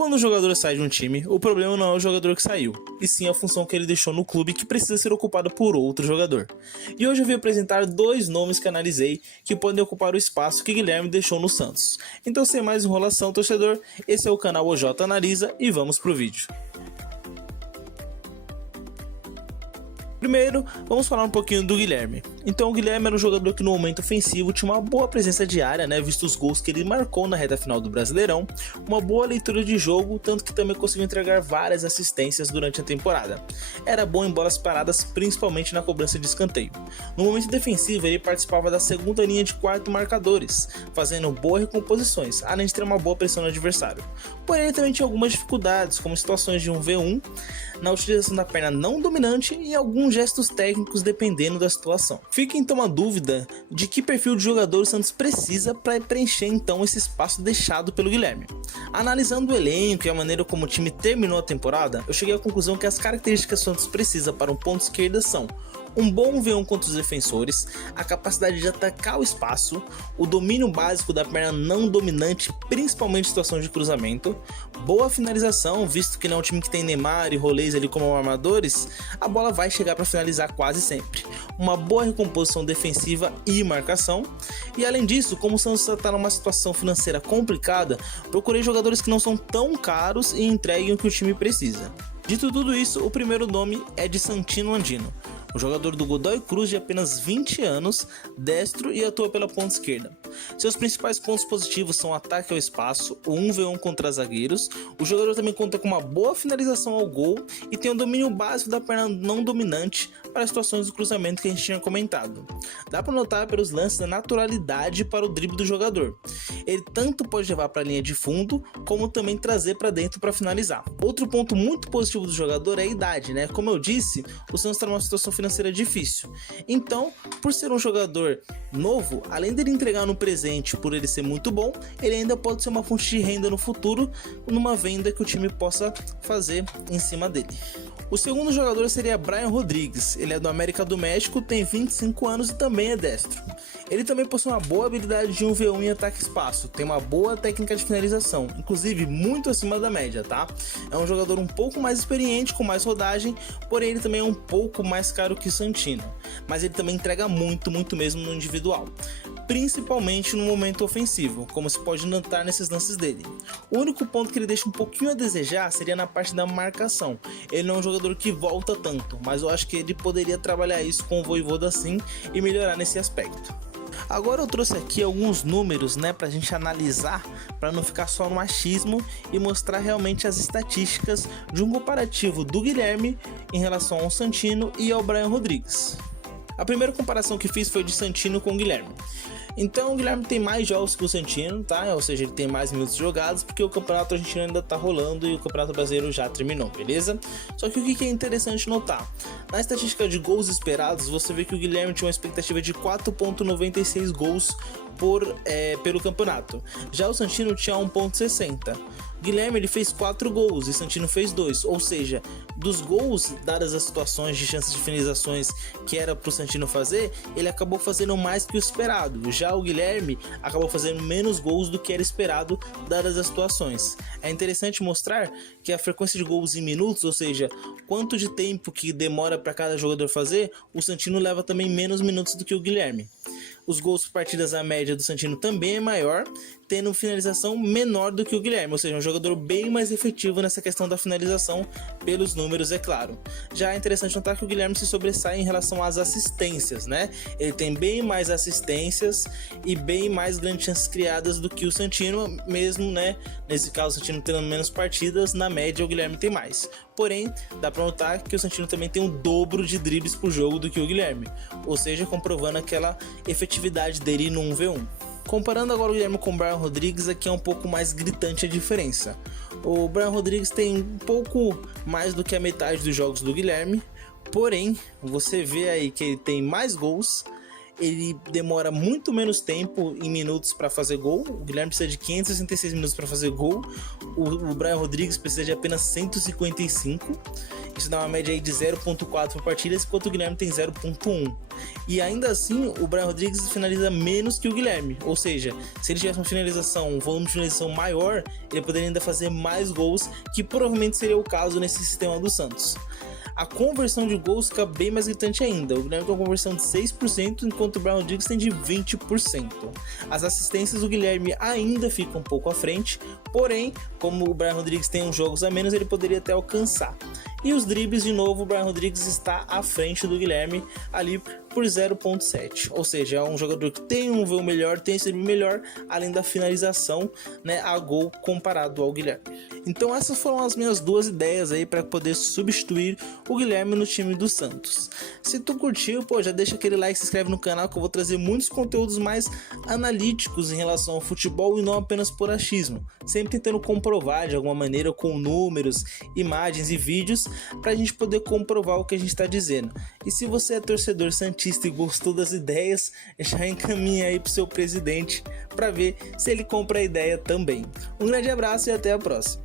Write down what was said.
Quando o jogador sai de um time, o problema não é o jogador que saiu, e sim a função que ele deixou no clube que precisa ser ocupada por outro jogador. E hoje eu vim apresentar dois nomes que analisei que podem ocupar o espaço que Guilherme deixou no Santos. Então, sem mais enrolação, torcedor, esse é o canal OJ Analisa e vamos pro vídeo. Primeiro, vamos falar um pouquinho do Guilherme. Então, o Guilherme era um jogador que no momento ofensivo tinha uma boa presença diária, visto os gols que ele marcou na reta final do Brasileirão, uma boa leitura de jogo, tanto que também conseguiu entregar várias assistências durante a temporada. Era bom em bolas paradas, principalmente na cobrança de escanteio. No momento defensivo, ele participava da segunda linha de quarto marcadores, fazendo boas recomposições, além de ter uma boa pressão no adversário. Porém, ele também tinha algumas dificuldades, como situações de 1v1, na utilização da perna não dominante e alguns gestos técnicos dependendo da situação. Fica então a dúvida de que perfil de jogador o Santos precisa para preencher então esse espaço deixado pelo Guilherme. Analisando o elenco e a maneira como o time terminou a temporada, eu cheguei à conclusão que as características que o Santos precisa para um ponto esquerda são um bom V1 contra os defensores, a capacidade de atacar o espaço, o domínio básico da perna não dominante, principalmente em situação de cruzamento, boa finalização, visto que não é um time que tem Neymar e Rolês ali como armadores, a bola vai chegar para finalizar quase sempre, uma boa recomposição defensiva e marcação, e além disso, como o Santos está numa situação financeira complicada, procurei jogadores que não são tão caros e entreguem o que o time precisa. Dito tudo isso, o primeiro nome é de Santino Andino, um jogador do Godoy Cruz de apenas 20 anos, destro e atua pela ponta esquerda. Seus principais pontos positivos são o ataque ao espaço, o 1v1 contra zagueiros, o jogador também conta com uma boa finalização ao gol e tem um domínio básico da perna não dominante para as situações do cruzamento que a gente tinha comentado. Dá para notar pelos lances da naturalidade para o drible do jogador. Ele tanto pode levar para a linha de fundo, como também trazer para dentro para finalizar. Outro ponto muito positivo do jogador é a idade, Como eu disse, o Santos está numa situação financeira difícil. Então, por ser um jogador novo, além dele entregar no presente por ele ser muito bom, ele ainda pode ser uma fonte de renda no futuro, numa venda que o time possa fazer em cima dele. O segundo jogador seria Brian Rodrigues. Ele é do América do México, tem 25 anos e também é destro. Ele também possui uma boa habilidade de 1v1 em ataque espaço, tem uma boa técnica de finalização, inclusive muito acima da média, É um jogador um pouco mais experiente, com mais rodagem, porém ele também é um pouco mais caro que o Santino, mas ele também entrega muito mesmo no individual, principalmente no momento ofensivo, como se pode notar nesses lances dele. O único ponto que ele deixa um pouquinho a desejar seria na parte da marcação. Ele não é um jogador que volta tanto, mas eu acho que ele poderia trabalhar isso com o Vojvoda assim e melhorar nesse aspecto. Agora eu trouxe aqui alguns números, pra gente analisar, para não ficar só no achismo e mostrar realmente as estatísticas de um comparativo do Guilherme em relação ao Santino e ao Brian Rodrigues. A primeira comparação que fiz foi de Santino com o Guilherme. Então o Guilherme tem mais jogos que o Santino, Ou seja, ele tem mais minutos jogados, porque o campeonato argentino ainda tá rolando e o campeonato brasileiro já terminou, beleza? Só que o que é interessante notar? Na estatística de gols esperados, você vê que o Guilherme tinha uma expectativa de 4,96 gols pelo campeonato. Já o Santino tinha 1,60. Guilherme ele fez 4 gols e Santino fez 2, ou seja, dos gols, dadas as situações de chances de finalizações que era para o Santino fazer, ele acabou fazendo mais que o esperado. Já o Guilherme acabou fazendo menos gols do que era esperado, dadas as situações. É interessante mostrar que a frequência de gols em minutos, ou seja, quanto de tempo que demora para cada jogador fazer, o Santino leva também menos minutos do que o Guilherme. Os gols por partidas, a média do Santino também é maior, tendo finalização menor do que o Guilherme, ou seja, um jogador bem mais efetivo nessa questão da finalização, pelos números, é claro. Já é interessante notar que o Guilherme se sobressai em relação às assistências, Ele tem bem mais assistências e bem mais grandes chances criadas do que o Santino, mesmo, Nesse caso, o Santino tendo menos partidas, na média o Guilherme tem mais. Porém, dá pra notar que o Santino também tem o dobro de dribles por jogo do que o Guilherme, ou seja, comprovando aquela efetividade dele no 1v1. Comparando agora o Guilherme com o Brian Rodrigues, aqui é um pouco mais gritante a diferença. O Brian Rodrigues tem um pouco mais do que a metade dos jogos do Guilherme, porém, você vê aí que ele tem mais gols ele demora muito menos tempo em minutos para fazer gol. O Guilherme precisa de 566 minutos para fazer gol. O Brian Rodrigues precisa de apenas 155. Isso dá uma média aí de 0.4 por partida, enquanto o Guilherme tem 0.1. E ainda assim, o Brian Rodrigues finaliza menos que o Guilherme. Ou seja, se ele tivesse uma finalização, um volume de finalização maior, ele poderia ainda fazer mais gols, que provavelmente seria o caso nesse sistema do Santos. A conversão de gols fica bem mais gritante ainda. O Guilherme tem uma conversão de 6%, enquanto o Brian Rodrigues tem de 20%. As assistências do Guilherme ainda ficam um pouco à frente, porém, como o Brian Rodrigues tem uns jogos a menos, ele poderia até alcançar. E os dribles, de novo, o Brian Rodrigues está à frente do Guilherme ali por 0.7. Ou seja, é um jogador que tem um voo melhor, tem esse drible melhor, além da finalização, né, a gol comparado ao Guilherme. Então essas foram as minhas duas ideias aí para poder substituir o Guilherme no time do Santos. Se tu curtiu, pô, já deixa aquele like, se inscreve no canal que eu vou trazer muitos conteúdos mais analíticos em relação ao futebol e não apenas por achismo. Sempre tentando comprovar de alguma maneira com números, imagens e vídeos para a gente poder comprovar o que a gente está dizendo. E se você é torcedor santista e gostou das ideias, já encaminha aí pro seu presidente para ver se ele compra a ideia também. Um grande abraço e até a próxima.